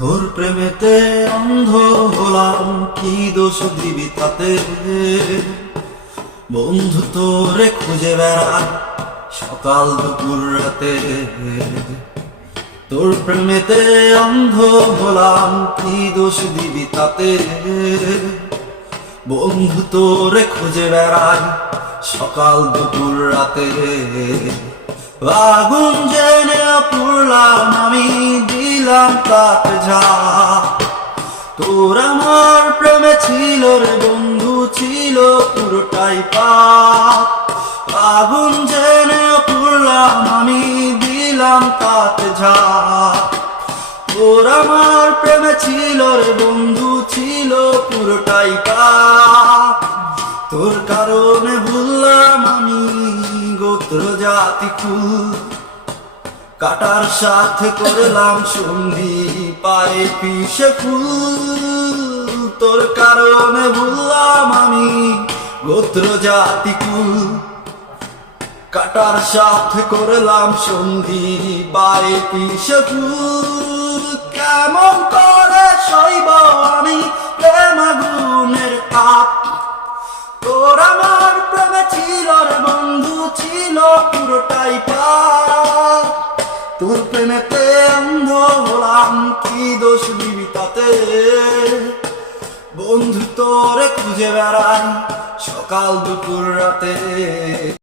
তোর প্রেমেতে অন্ধ হলাম, কি দোষ দিবি তাতে? বন্ধু তোরে খুঁজে বেড়াই সকাল দুপুর রাতে। তোর প্রেমেতে অন্ধ হলাম, কি দোষ দিবি তাতে? বন্ধু তোরে খুঁজে বেড়াই সকাল দুপুর রাতে। আগুন জেনে পুড়লাম আমি, দিলাম তাতে ঝা। তোর আমার প্রেমে ছিল রে বন্ধু, ছিল পুরোটাই পাপ। আগুন জেনে পুড়লাম আমি, দিলাম তাতে ঝা। তোর আমার প্রেমে ছিল রে বন্ধু, ছিল পুরোটাই পাপ। তোর কারণে ভুললাম আমি গোত্র জাতি কুল, কাটার সাথে করলাম সন্ধি পায়ে পিষে ফুল। তোর কারণে ভুললাম আমি গোত্র জাতি কুল, কাটার সাথে করলাম সন্ধি পায়ে পিষে ফুল। কেমন করে সইব আমি প্রেম আগুনের তাপ? তোর আমার প্রেমে ছিল রে বন্ধু, ছিল পুরোটাই পাপ। তোর প্রেমেতে অন্ধ হলাম, কি দোষ দিবি তাতে? বন্ধু তোরে খুঁজে বেড়াই সকাল দুপুর রাতে।